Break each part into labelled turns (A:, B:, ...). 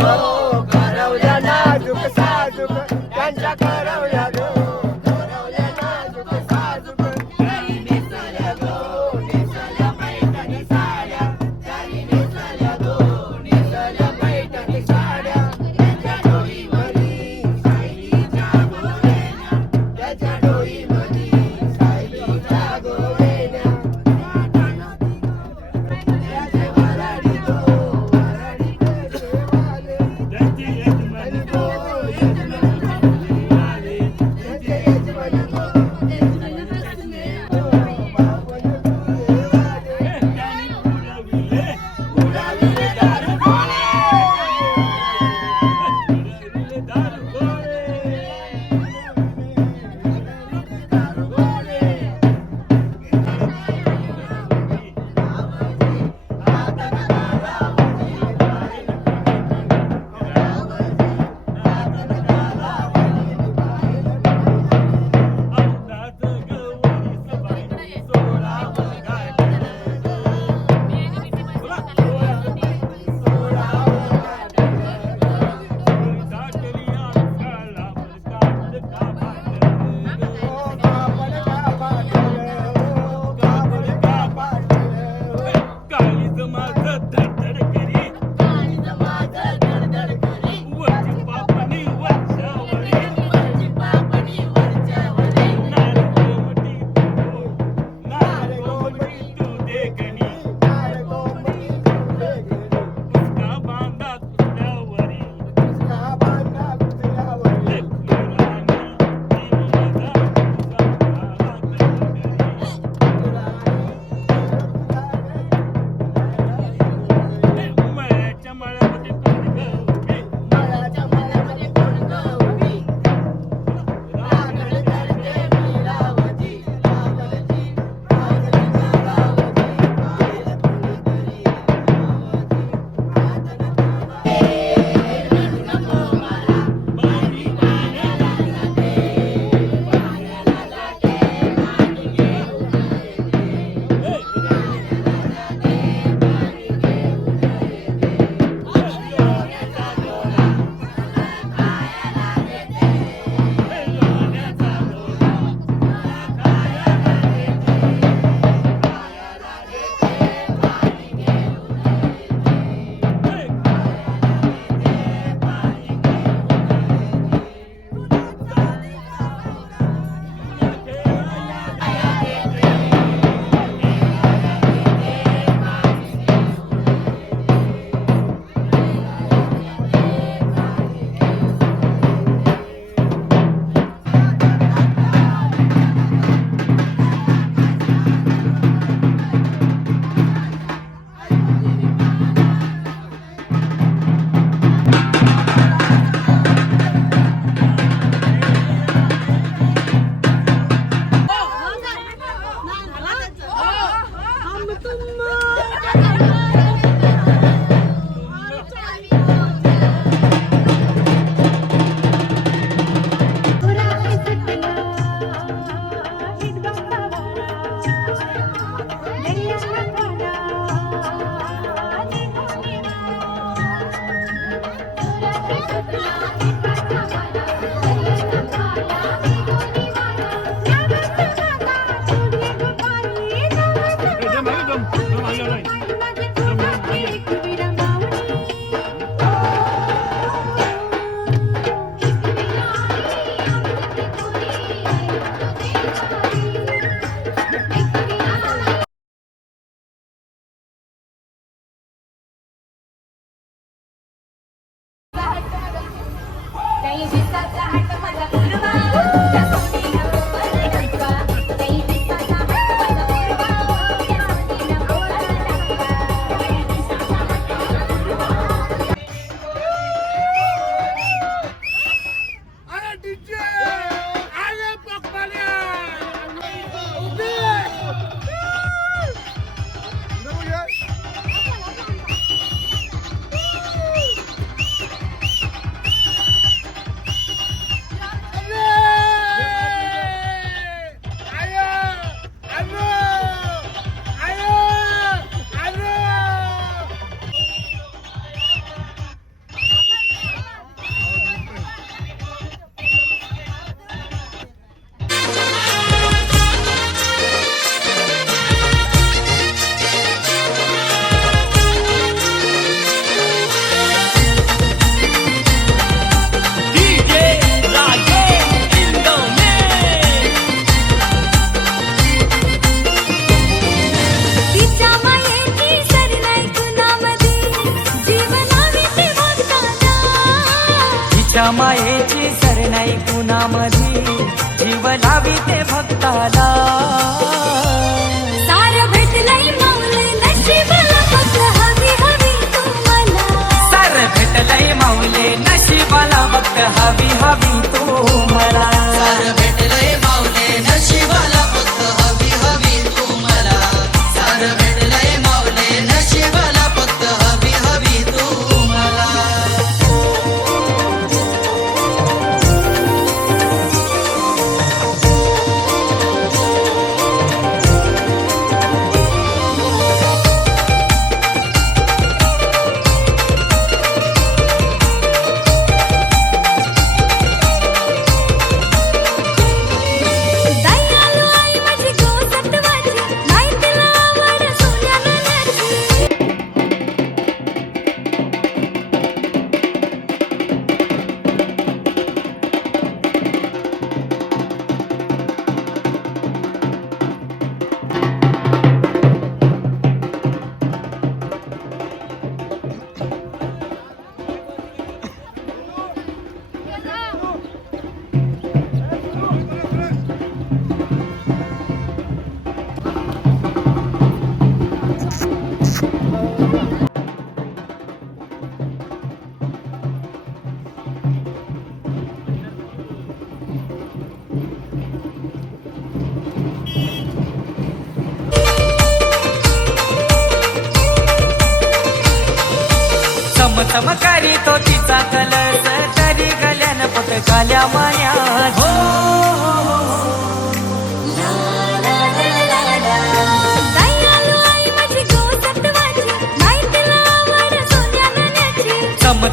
A: Oh.
B: तुझ्या मायेची सरणाई कुणामध्ये
C: जीव लावी ते भक्ताला.
B: सार भेटलंय माऊली नशिबाला फक्त हवी हवी तुम्हाला.
C: सार भेटलंय माऊली नशिबाला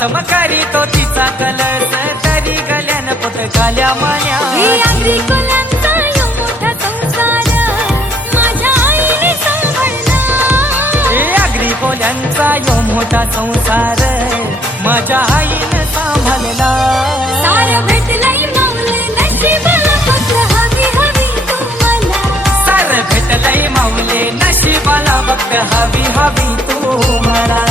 C: चमकारी तो तिचा कलस तरी गल्यान पुत गाल्या
B: मान्या आगरी यो मोठा संसार. माझ्या आईने सांभाळला. सार भेटलय माऊले नशिबाला
C: बघ हवी हवी तू मला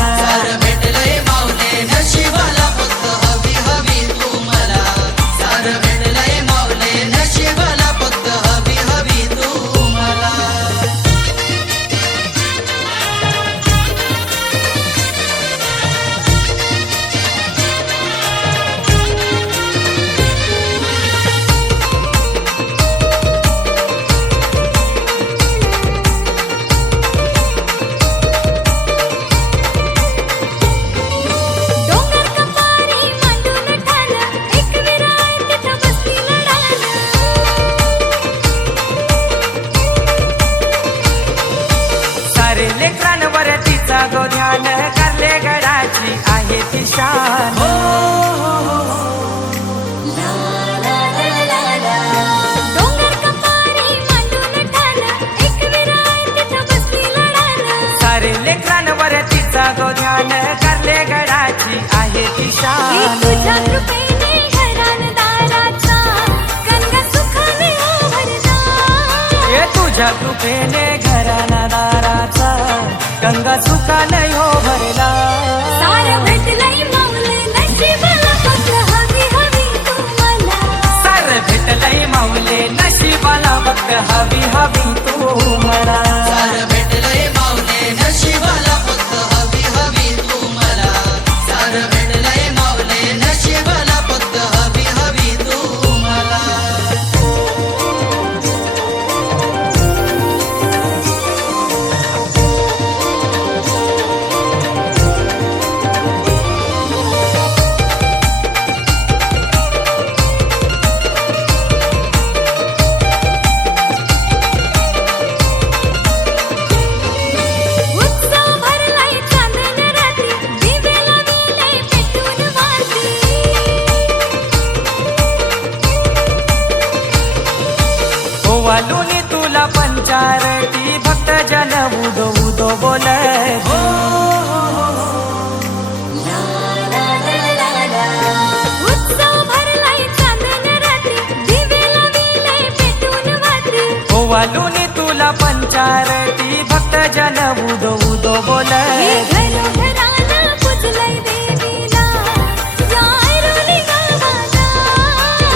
A: घालून तुला पंचारती भक्त जन उदो उदो बोल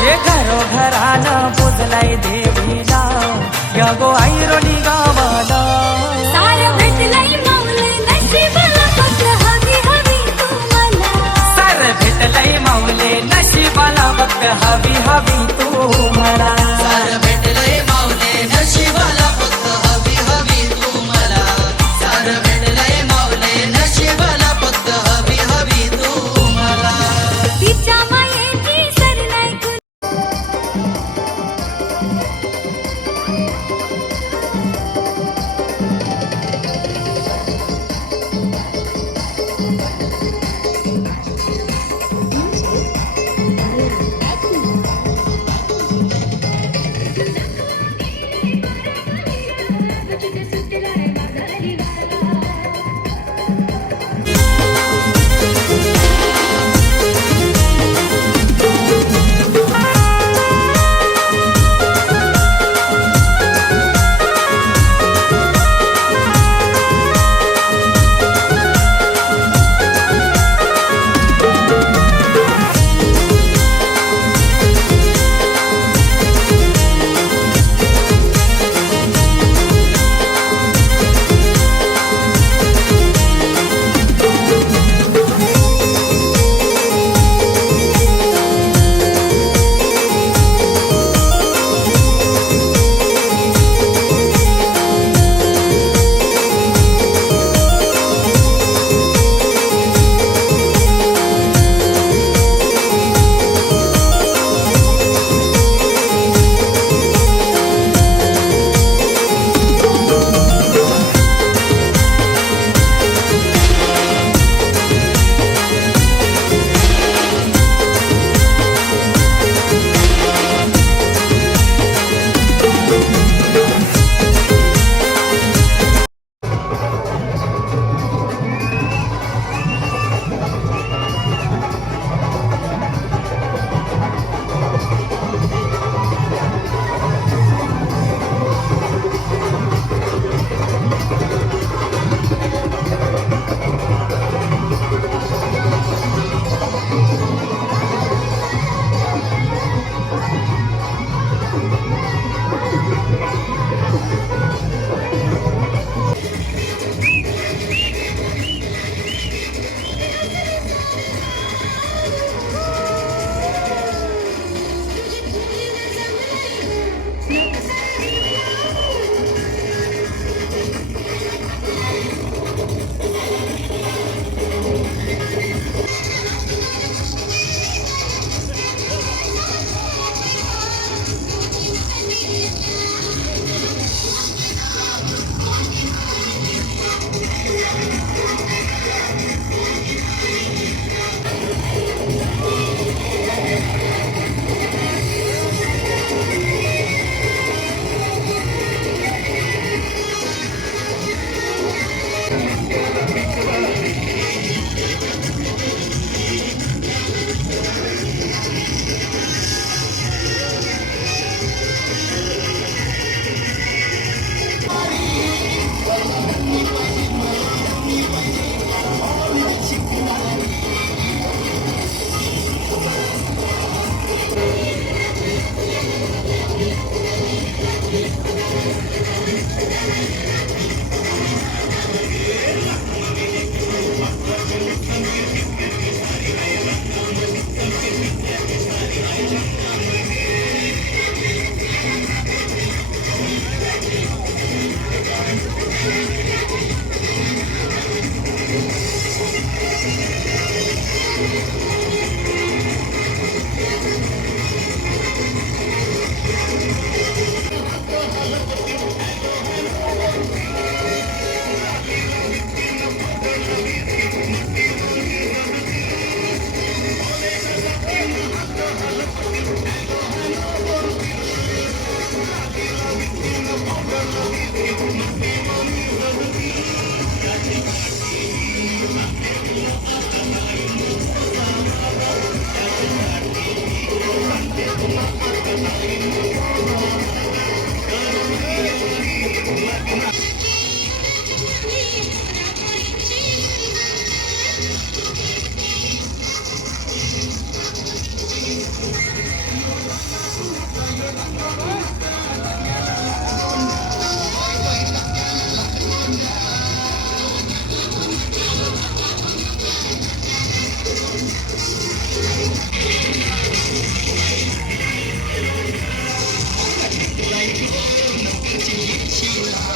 B: हे घरो घरानं पुजलाय देवीला या
A: गो
D: आई रोली गावाला Shame.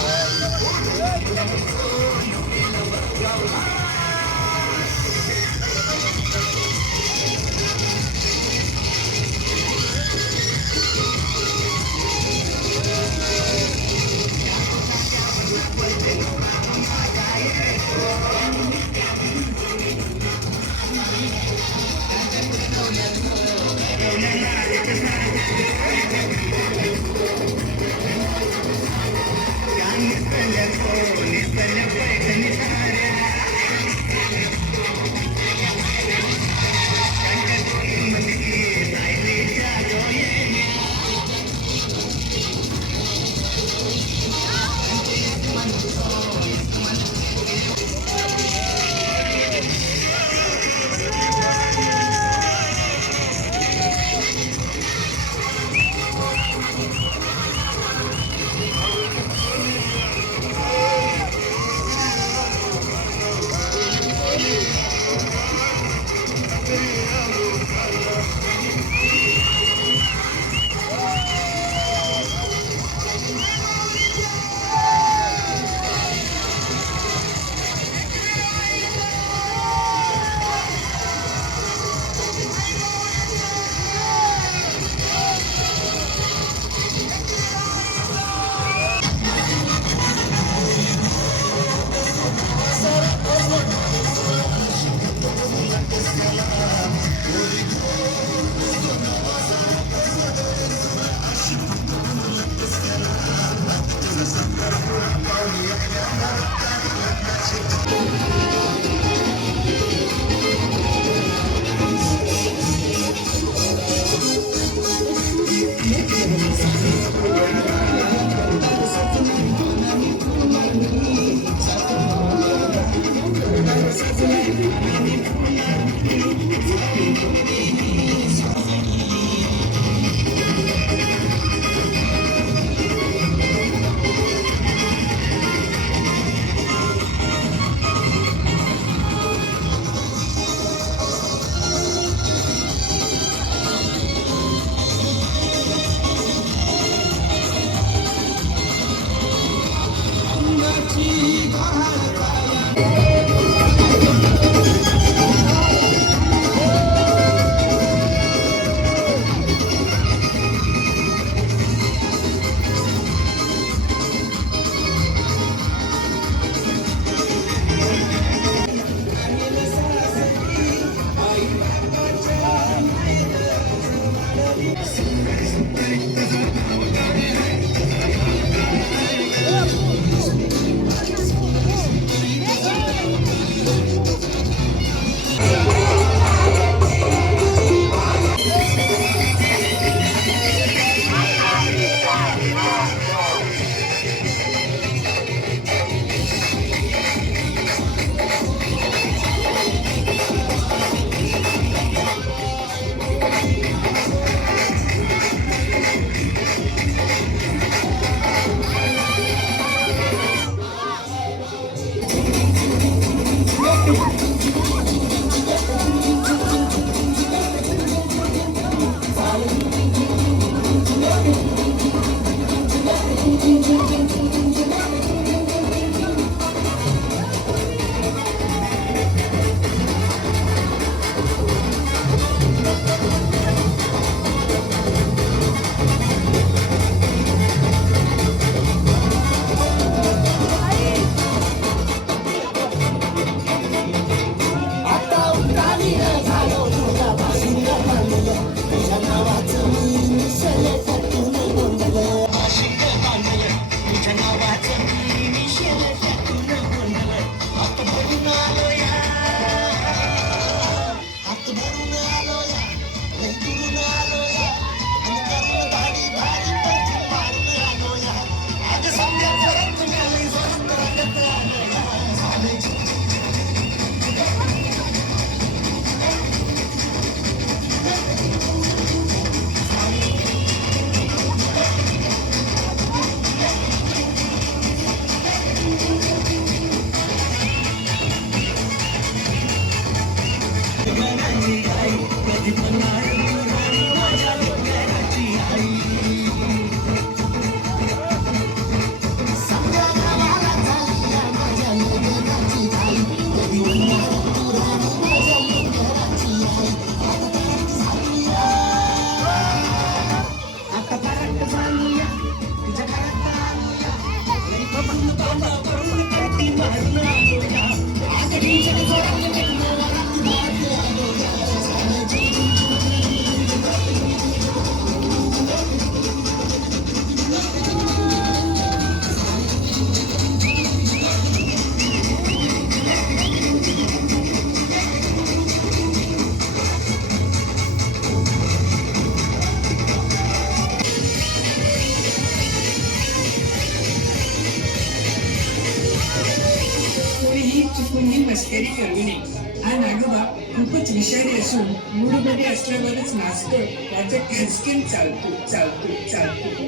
D: विषारी असून मूडमध्ये असल्यावरच नाचतो त्याचं ठसकीन चालतो चालतो चालतो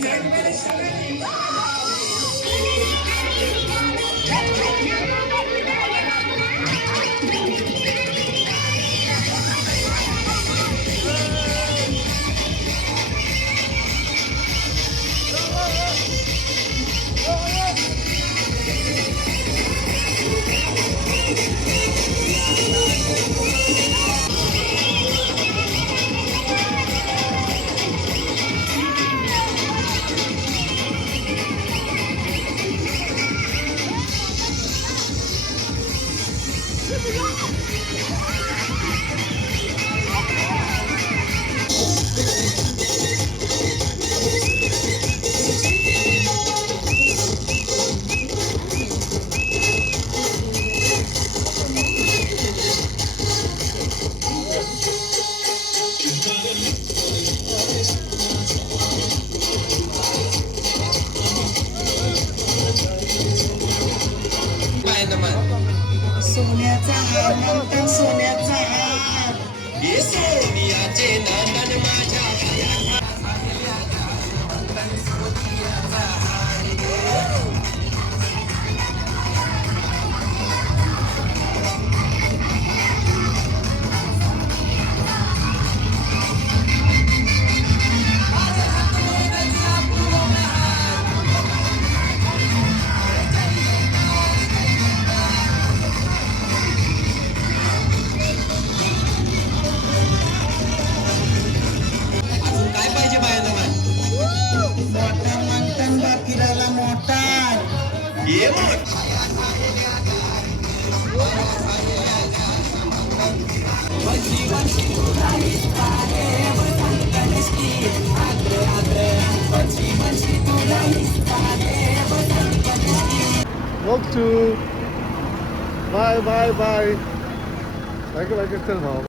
E: सगळ्यांनी つぶ baktırma baba.